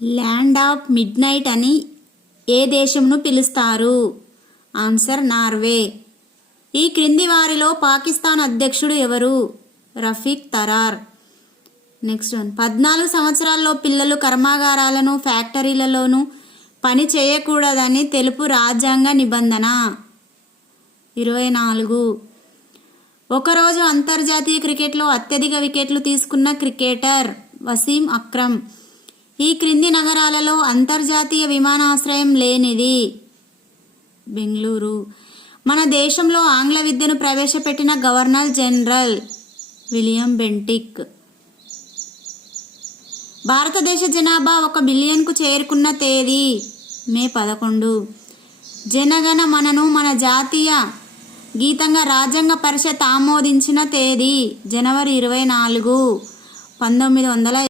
Land of mid night అని ఏ దేశంను పిలుస్తారు? Answer Norway. ఈ క్రింది వారిలో పాకిస్తాన్ అధ్యక్షుడు ఎవరు? రఫీక్ తరార్. Next one. 14 సంవత్సరాల్లో పిల్లలు కర్మాగారాలను ఫ్యాక్టరీలలోనూ పని చేయకూడదని తెలుపు రాజ్యాంగ నిబంధన. 24. ఒకరోజు అంతర్జాతీయ క్రికెట్లో అత్యధిక వికెట్లు తీసుకున్న క్రికెటర్ వసీం అక్రమ్. ఈ క్రింది నగరాలలో అంతర్జాతీయ విమానాశ్రయం లేనిది? బెంగళూరు. మన దేశంలో ఆంగ్ల విద్యను ప్రవేశపెట్టిన గవర్నర్ జనరల్ విలియం బెంటిక్. భారతదేశ జనాభా 1 బిలియన్కు చేరుకున్న తేదీ? మే 11. జనగణ మనను మన జాతీయ గీతంగా రాజ్యాంగ పరిషత్ ఆమోదించిన తేదీ? జనవరి 24, 1950.